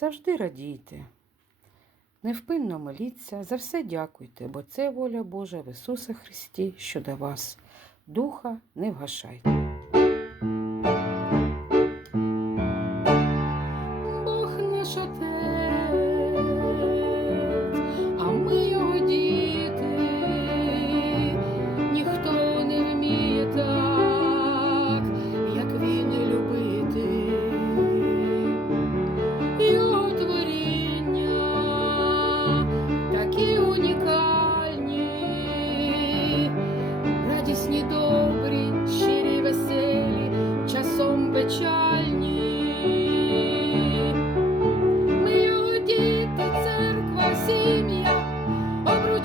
Завжди радійте, невпинно моліться, за все дякуйте, бо це воля Божа в Ісуса Христі, що до вас. Духа не вгашайте.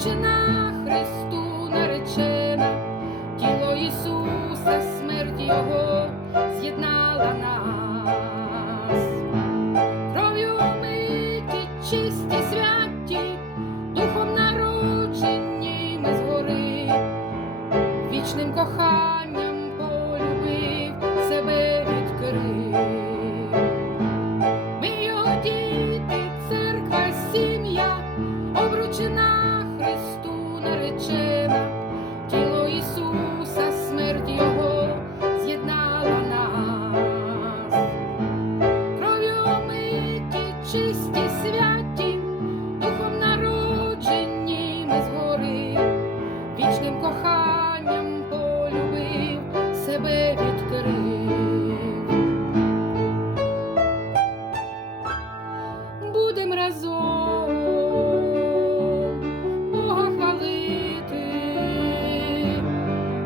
Обручена Христу наречена, тіло Ісуса, смерть Його з'єднала нас. Кров'ю миті, чисті, святі, духом народжені ми згори, вічним коханням святі, духом народжені ми згори, вічним коханням полюбив, себе відкрив. Будем разом Бога хвалити,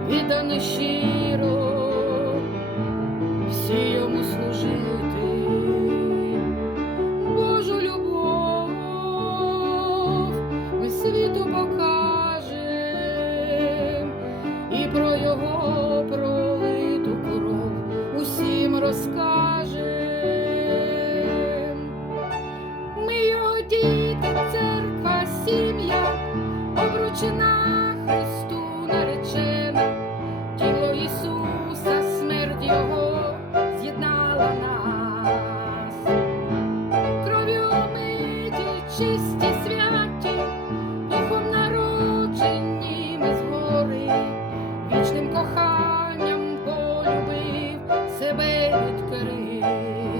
віддано щиро, всі йому служити, обручена Христу наречена, тіло Ісуса, смерть Його з'єднала нас. Кров'ю омиті, чисті, святі, духом народжені ми згори, вічним коханням полюбив, себе відкрив.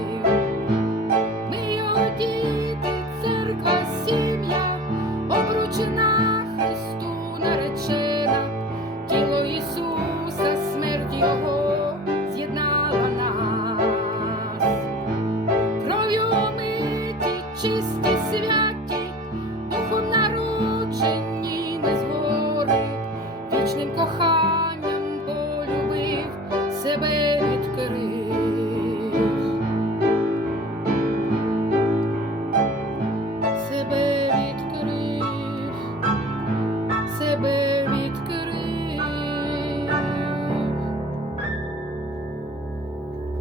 Святі, духу народженні не згори, вічним коханням полюбив, себе відкрив.